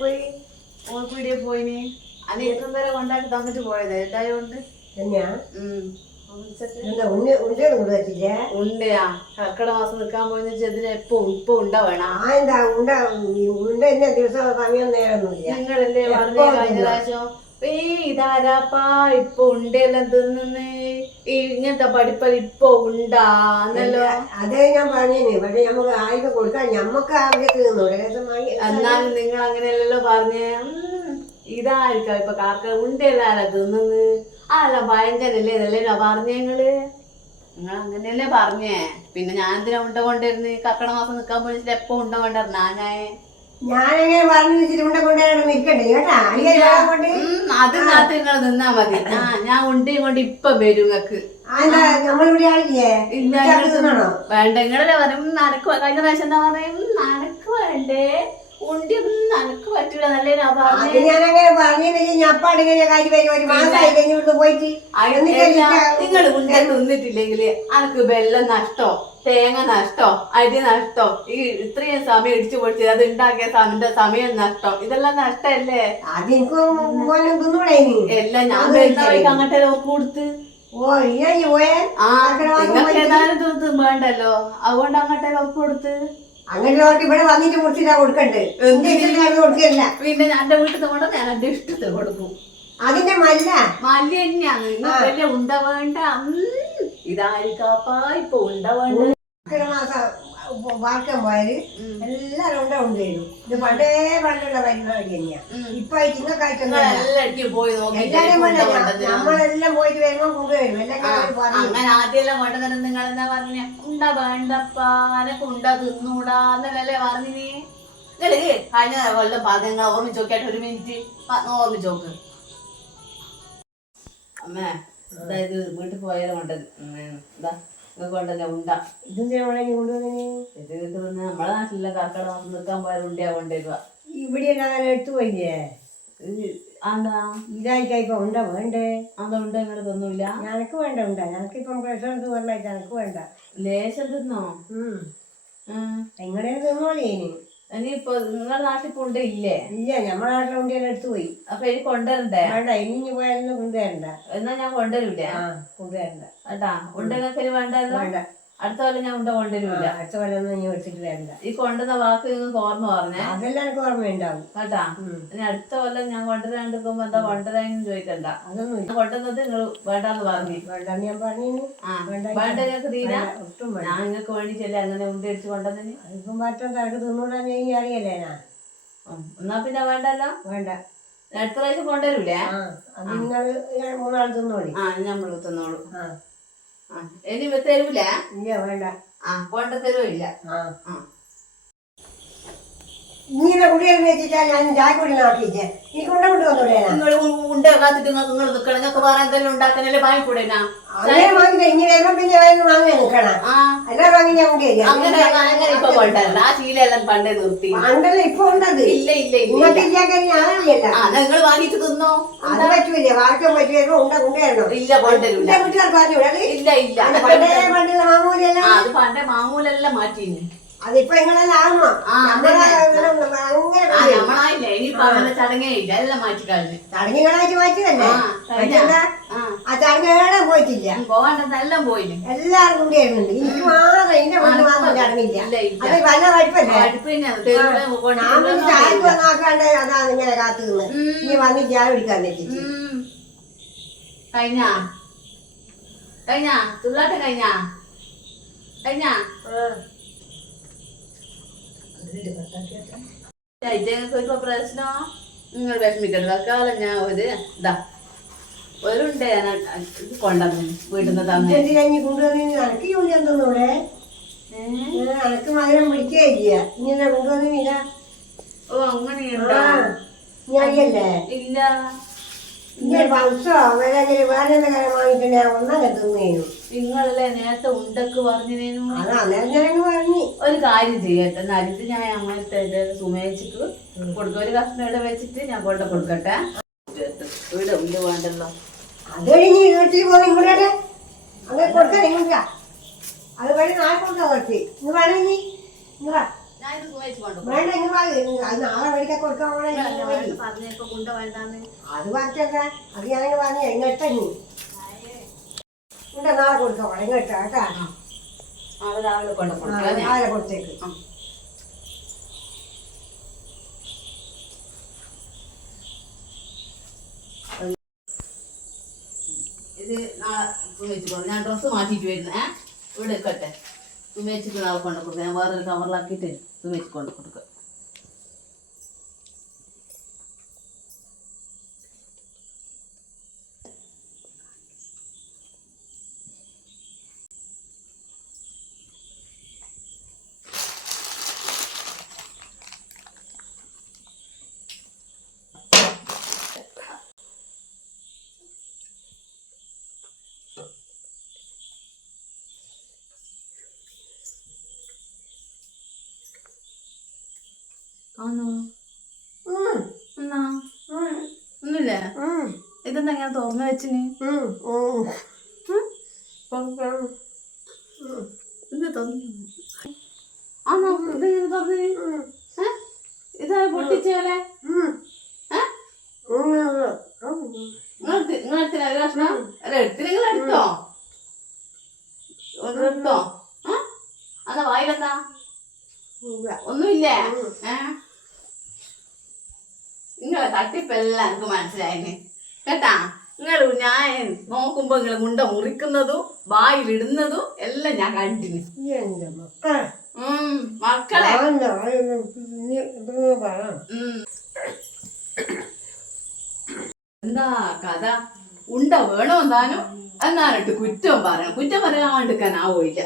പോയി ഓൾപ്പീടിയെ പോയിനി അത് ഇപ്പം വരെ കൊണ്ടാക്കി തന്നിട്ട് പോയത് എന്തായോണ്ട് തന്നെയാ ഉണ്ടയാ കർക്കിടക മാസം നിക്കാൻ പോയെന്ന് വെച്ചാൽ ഇപ്പൊ ഉണ്ടാവണ ദിവസം സമയം നേരൊന്നുമില്ല. നിങ്ങളല്ലേ പറഞ്ഞ കഴിഞ്ഞ പ്രാവശ്യം ഇതാരാപ്പാ ഇപ്പൊ ഉണ്ടെല്ലാം തിന്നുന്നേ ഇങ്ങനത്തെ പഠിപ്പത് ഇപ്പൊ ഉണ്ടാന്നല്ലോ. അതേ ഞാൻ പറഞ്ഞേന്. പക്ഷെ നമുക്ക് ആർക്ക് കൊടുക്കാം, ഞമ്മക്ക് ആവശ്യത്തിൽ നിന്നൂടെ. എന്നാലും നിങ്ങൾ അങ്ങനെയല്ലല്ലോ പറഞ്ഞേ. ഇതായിരിക്കാം ഇപ്പൊ കാക്ക ഉണ്ടേതാരാ തിന്നുന്നത്. അതല്ല ഭയങ്കരല്ലേ ഇതല്ലേ പറഞ്ഞേ നിങ്ങൾ അങ്ങനെയല്ലേ പറഞ്ഞേ. പിന്നെ ഞാൻ എന്തിനാ ഉണ്ട കൊണ്ടിരുന്ന് കർക്കിടക മാസം നിക്കാൻ പോയിട്ട് എപ്പോ ഉണ്ട കൊണ്ടിരുന്നാ ഞാനെങ്ങനെ പറഞ്ഞു വെച്ചിട്ട് ഉണ്ട കൊണ്ടുവരണം നിൽക്കണ്ടേ കേട്ടാ. അതിനകത്ത് നിങ്ങൾ നിന്നാ മതി. ഞാൻ ഉണ്ടയും കൊണ്ട് ഇപ്പൊ വരും നിങ്ങക്ക്. നമ്മളിവിടെ ആളില്ലേ? വേണ്ട നിങ്ങളല്ലേ പറയും നനക്ക്. കഴിഞ്ഞ പ്രാവശ്യം എന്താ പറയും നനക്ക് വേണ്ടേ ഉണ്ടിയൊന്നും നനക്ക് പറ്റൂല നല്ലേ ഞാനങ്ങനെ പോയിട്ട്. നിങ്ങൾ ഉണ്ട തിന്നിട്ടില്ലെങ്കില് അനക്ക് വെള്ളം നഷ്ടോ തേങ്ങ നഷ്ടോ അരി നഷ്ടോ ഈ ഇത്രയും സമയം ഇടിച്ചു പൊടിച്ചത് അത് ഉണ്ടാക്കിയ സമയം നഷ്ടം ഇതെല്ലാം നഷ്ടല്ലേ. എല്ലാം ഞാൻ വരുന്നവർക്ക് അങ്ങോട്ടേ ഉറപ്പ് കൊടുത്ത് നിങ്ങൾക്ക് ഏതായാലും വേണ്ടല്ലോ അതുകൊണ്ട് അങ്ങോട്ടേ ഉറപ്പ് കൊടുത്ത് അങ്ങനെ ഇവിടെ വന്നിട്ട് മുറിച്ചിട്ടാ കൊടുക്കണ്ടേ. കൊടുക്കില്ല. പിന്നെ എന്റെ വീട്ടിൽ കൊണ്ട് ഞാൻ എന്റെ ഇഷ്ടത്തിന് കൊടുക്കും. അതിന്റെ മല്ല തന്നെയാണ്. നിങ്ങൾക്ക് ഉണ്ട വേണ്ട ഇതായിരിക്കാപ്പാ ഇപ്പൊ ഉണ്ട വേണ്ട. വാർക്കാൻ പോയാല് എല്ലാരും ഉണ്ടായിരുന്നു. ഇത് പണ്ടേ പണ്ടുള്ള പരിപാടി തന്നെയാ. ഇപ്പൊ നമ്മളെല്ലാം പോയിട്ട് വരുമ്പോ കൊണ്ടുവരും. അങ്ങനെ ആദ്യമെല്ലാം കൊണ്ടുവരും. നിങ്ങൾ എന്താ പറഞ്ഞ ഉണ്ട വേണ്ടപ്പാ അനക്ക് ഉണ്ട തിന്നൂടാന്നല്ലേ പറഞ്ഞിനി. നിങ്ങള് കഴിഞ്ഞ കൊല്ലം പറഞ്ഞ ഓർമ്മിച്ച് നോക്കിയായിട്ട് ഒരു മിനിറ്റ് ഓർമ്മിച്ച് നോക്ക്. അമ്മേ അതായത് വീട്ടിൽ പോയാലും കൊണ്ടത് എന്താ കൊണ്ടല്ലേ ഉണ്ട. നമ്മളെ നാട്ടിലെ കർക്കിടക മാസം നിൽക്കാൻ പോയാൽ ഉണ്ടയാ കൊണ്ടുവരുക. ഇവിടെ എടുത്തു പോയില്ലേ? എന്താ ഇതായിക്കോ ഉണ്ട വേണ്ടേ? അതാ ഉണ്ട ഇങ്ങനെ തിന്നൂല. ഞനക്ക് വേണ്ട ഉണ്ട. ഞനക്കിപ്പം പ്രശ്നം പറഞ്ഞായിട്ട് എനക്ക് വേണ്ട. ലേശം തിന്നോ? എങ്ങനെ തിന്നോളീന്. ഇനിയിപ്പൊ നിങ്ങളുടെ നാട്ടിൽ ഇപ്പൊ ഉണ്ട ഇല്ലേ? ഇല്ല, ഞമ്മടെ നാട്ടിലെ ഉണ്ടിയെല്ലാം എടുത്തു പോയി. അപ്പൊ എനിക്ക് കൊണ്ടുവരണ്ടേ? വേണ്ട, ഇനി പോയാലൊന്നും കൊണ്ടുവരണ്ട. എന്നാ ഞാൻ കൊണ്ടുവരൂലേ? കൊണ്ടുവരണ്ട കേട്ടാ. ഉണ്ടെങ്കിൽ വേണ്ടല്ലോ. വേണ്ട. അടുത്ത കൊല്ലം ഞാൻ ഉണ്ട കൊണ്ടുവരൂല. അടുത്ത കൊല്ലം നീ എടുത്തിട്ട് വരണ്ട. ഈ കൊണ്ടുവന്ന വാക്ക് നിങ്ങൾക്ക് ഓർമ്മ പറഞ്ഞേ. അതെല്ലാം എനിക്ക് ഓർമ്മയുണ്ടാവും കേട്ടാ. ഇനി അടുത്ത കൊല്ലം ഞാൻ കൊണ്ടുവരാണ്ടിരിക്കുമ്പോ എന്താ കൊണ്ടുവരാനും ചോദിക്കണ്ട. അതൊന്നും കൊണ്ടുവന്നത് നിങ്ങൾ വേണ്ടാന്ന് പറഞ്ഞു. വേണ്ടെന്ന് ഞാൻ പറഞ്ഞു. വേണ്ട നിങ്ങൾക്ക് തീരാ. ഞാൻ നിങ്ങൾക്ക് വേണ്ടിട്ടല്ലേ അങ്ങനെ ഉണ്ട അടിച്ച് കൊണ്ടുവന്നതിന്. അതിപ്പം പറ്റും തനക്ക് തിന്നൂടാൻ കഴിഞ്ഞ അറിയല്ലേ. എന്നാ പിന്നെ വേണ്ടല്ലോ. വേണ്ട. അടുത്ത പ്രാവശ്യം കൊണ്ടുവരൂലേ? അത് നിങ്ങള് 3 ആൾ തിന്നോളി. നമ്മൾ തിന്നോളൂ. ഇനി തരൂല? ഇല്ല, വേണ്ട. കൊണ്ട തരുമില്ല. ഇങ്ങനെ കുടിയേറി വെച്ചിട്ടാ ഞാൻ ചായപ്പൊടി നാട്ടിച്ചേ. ഈ കൊണ്ടുകൊണ്ട് വന്നൂടെ? നിങ്ങൾ ഉണ്ട കാത്തിട്ട് നിങ്ങൾ നിൽക്കണം. നിങ്ങൾക്ക് വേറെ എന്തെങ്കിലും ഉണ്ടാക്കാനല്ലേ വാങ്ങിക്കൂടെ? അങ്ങനെ വാങ്ങില്ല. ഇനി വരുമ്പോ പിന്നെ വാങ്ങി നിൽക്കണം. എല്ലാം വാങ്ങി ഞാൻ അങ്ങനെ ഇപ്പൊ കൊണ്ടല്ല. ആ ശീലെല്ലാം പണ്ടേ നിർത്തി. പണ്ടല്ല, ഇപ്പൊ ഉണ്ടത്. ഇല്ല ഇല്ല ഇങ്ങോട്ട് ഇല്ലാക്കാൻ ഞാനറിയല്ല. നിങ്ങൾ വാങ്ങിട്ട് തിന്നോ. അത് പറ്റൂല. വാർക്കാൻ പറ്റുമോ? കൊണ്ടുവരണം. ഇല്ല, കൊണ്ടുവരില്ല. വീട്ടുകാർ പറഞ്ഞൂടെ? ഇല്ല ഇല്ല. പണ്ടുള്ള മാമൂലല്ല. അത് പണ്ടേ മാമൂലെല്ലാം മാറ്റിന്. അതിപ്പോ നിങ്ങളെല്ലാം ആകുമോ? നമ്മളായില്ലേ ഇനിയിപ്പൊ അങ്ങനെ ചടങ്ങേ ഇല്ല. എല്ലാം മാറ്റി കളഞ്ഞു. ചടങ്ങുകളായിട്ട് മാറ്റിയതല്ലേ? ആ ചടങ്ങുകളെ പോയിട്ടില്ല. പോകാണ്ടെല്ലാം പോയില്ലേ. എല്ലാവർക്കും കൂടി ആയിരുന്നുണ്ട്. എനിക്ക് മാത്രം എന്റെ വീട്ടിൽ മാത്രം ചടങ്ങില്ല. അത് വല്ല പഠിപ്പല്ലേ? ചായക്ക് വന്നാക്കാണ്ട് അതാണ് ഇങ്ങനെ കാത്തു നിന്ന് ഇനി വന്ന് ചായ പിടിക്കാൻ വെച്ചിട്ട്. കഴിഞ്ഞാ തുള്ളാട്ടം കഴിഞ്ഞാ ഇപ്പൊ പ്രശ്നോ നിങ്ങൾ വിഷമിക്കണ്ട. തൽക്കാലം ഞാൻ ഒരുണ്ടേ കൊണ്ടുവന്നു വീട്ടിൽ നിന്ന് തന്നെ. കൊണ്ടുവന്നു എനക്ക് ജോലി എന്തോന്നൂടെ? എനക്ക് മകരം പിടിക്കുകയില്ല. ഇങ്ങനെ കൊണ്ടുവന്നില്ല. ഓ അങ്ങനെയുണ്ടോ? ഞാനിയല്ലേ? ഇല്ല. ഇങ്ങനെ പൾസോ വേറെ എന്തെങ്കിലും കാര്യം വാങ്ങിക്കണേ ഒന്നങ്ങനെ തിന്നേനു. നിങ്ങളല്ലേ നേരത്തെ ഉണ്ടക്ക് പറഞ്ഞേനു. പറഞ്ഞു. ഒരു കാര്യം ചെയ്യട്ടെ. നരിട്ട് ഞാൻ അങ്ങനത്തെ സുമേച്ചിട്ട് കൊടുക്ക. ഒരു കഷ്ണം ഇവിടെ വെച്ചിട്ട് ഞാൻ കൊണ്ട് കൊടുക്കട്ടെ. ഇവിടെ ഉള്ളിൽ വേണ്ടല്ലോ. അത് കഴിഞ്ഞ് വീട്ടിൽ പോയി ഇങ്ങോട്ടെ അങ്ങനെ കൊടുക്കാൻ ഇങ്ങോട്ടാ. അത് വഴി നാളെ കൊടുക്കാം. കുറച്ച് ഇന്ന് വേണമെങ്കിൽ ഞാൻ ഇത് സുമേച്ച് കൊണ്ടുപോകും. വേണ്ട ഇങ്ങ് വാ, അത് നാളെ മേടിക്കാൻ കൊടുക്കാൻ പോണേ. പറഞ്ഞപ്പോ ഗുണ്ട വേണ്ടാന്ന്. അത് പറഞ്ഞൊക്കെ അത് ഞാനങ്ങ് പറഞ്ഞ ഇങ്ങോട്ടാ നീ നാളെ കൊടുക്കാൻ പോണേ ഇങ്ങോട്ടാ കേട്ടാ. നാളെ രാവിലെ കൊണ്ടുപോകും. നാളെ കൊടുത്തേക്ക്. ഇത് നാളെ സുമേച്ച് കൊണ്ട് ഞാൻ ഡ്രസ്സ് മാറ്റിയിട്ട് വരുന്നേ. ഇവിടെ നിൽക്കട്ടെ. സുമേച്ചിക്ക് നാളെ കൊണ്ട് കൊടുക്കാം. ഞാൻ വേറൊരു കവറിലാക്കിയിട്ട് സുമേച്ച് കൊണ്ട് കൊടുക്കാം. ആണോ? എന്നാ ഒന്നുമില്ലേ? ഇതെന്താ ഞാൻ തുറന്നു വെച്ചിന്? ഇത് തുറന്നു ആണോ? ഇതെങ്ങനെ തുറന്നിന്? ഇതാ പൊട്ടിച്ചേലെ? നിങ്ങളെടുത്തില്ല ഒരു കഷ്ണം? അല്ല എടുത്തില്ല, നിങ്ങൾ എടുത്തോ? എടുത്തോ? അതാ വായിലെന്താ? ഒന്നുമില്ലേ? നിങ്ങളെ തട്ടിപ്പെല്ലാം എനിക്ക് മനസ്സിലായിന് കേട്ടാ. നിങ്ങൾ ഞാൻ നോക്കുമ്പോ നിങ്ങള് മുണ്ട മുറിക്കുന്നതും വായിലിടുന്നതും എല്ലാം ഞാൻ കണ്ടിന്. മക്കളെ എന്താ കഥ? ഉണ്ട വേണോ താനും എന്നാലിട്ട് കുറ്റം പറയണം. കുറ്റം പറയാണ്ടിരിക്കാൻ ആവില്ല.